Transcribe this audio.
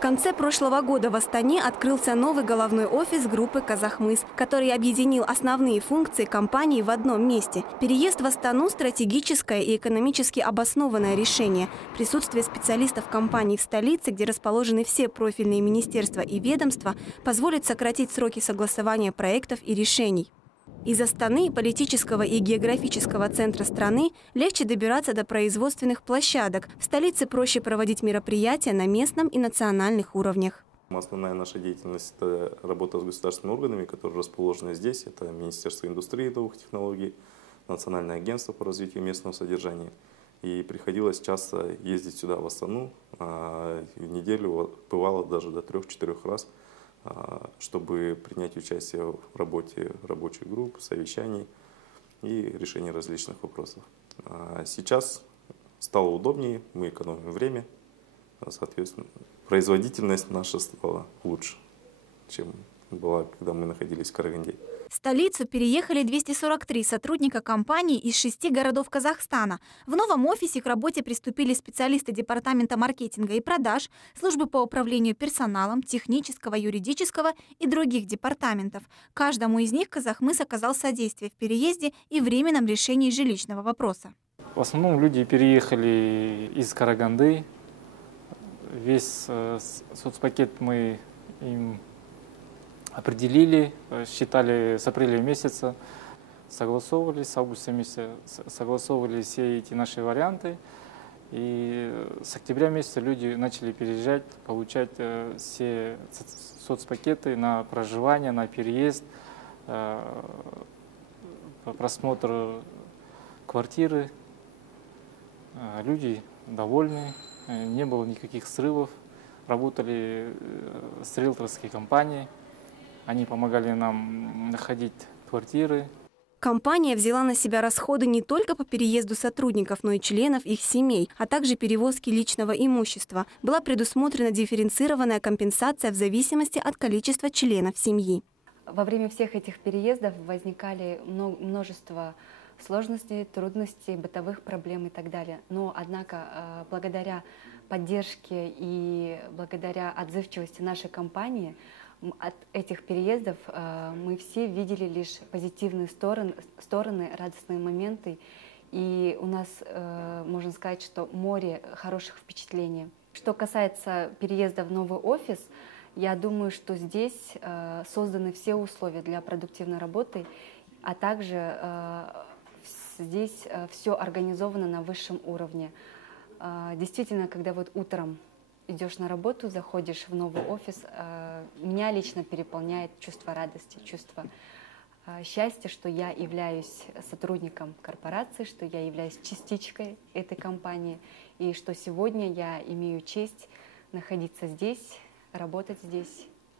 В конце прошлого года в Астане открылся новый головной офис группы «Казахмыс», который объединил основные функции компании в одном месте. Переезд в Астану – стратегическое и экономически обоснованное решение. Присутствие специалистов компании в столице, где расположены все профильные министерства и ведомства, позволит сократить сроки согласования проектов и решений. Из Астаны, политического и географического центра страны, легче добираться до производственных площадок. В столице проще проводить мероприятия на местном и национальных уровнях. Основная наша деятельность – это работа с государственными органами, которые расположены здесь. Это Министерство индустрии и новых технологий, Национальное агентство по развитию местного содержания. И приходилось часто ездить сюда, в Астану. В неделю бывало даже до 3-4 раз, чтобы принять участие в работе рабочих групп, совещаний и решении различных вопросов. Сейчас стало удобнее, мы экономим время, соответственно, производительность наша стала лучше, чем была, когда мы находились в Караганде. В столицу переехали 243 сотрудника компании из 6 городов Казахстана. В новом офисе к работе приступили специалисты Департамента маркетинга и продаж, службы по управлению персоналом, технического, юридического и других департаментов. Каждому из них Казахмыс оказал содействие в переезде и временном решении жилищного вопроса. В основном люди переехали из Караганды. Весь соцпакет мы им определили, считали с апреля месяца, согласовывали, с августа месяца согласовывали все эти наши варианты. И с октября месяца люди начали переезжать, получать все соцпакеты на проживание, на переезд, просмотр квартиры. Люди довольны, не было никаких срывов, работали с риэлторские компании. Они помогали нам находить квартиры. Компания взяла на себя расходы не только по переезду сотрудников, но и членов их семей, а также перевозки личного имущества. Была предусмотрена дифференцированная компенсация в зависимости от количества членов семьи. Во время всех этих переездов возникали множество сложностей, трудностей, бытовых проблем и так далее. Но, однако, благодаря поддержке и благодаря отзывчивости нашей компании, от этих переездов мы все видели лишь позитивные стороны, радостные моменты. И у нас, можно сказать, что море хороших впечатлений. Что касается переезда в новый офис, я думаю, что здесь созданы все условия для продуктивной работы, а также здесь все организовано на высшем уровне. Действительно, когда вот утром идешь на работу, заходишь в новый офис, меня лично переполняет чувство радости, чувство счастья, что я являюсь сотрудником корпорации, что я являюсь частичкой этой компании, и что сегодня я имею честь находиться здесь, работать здесь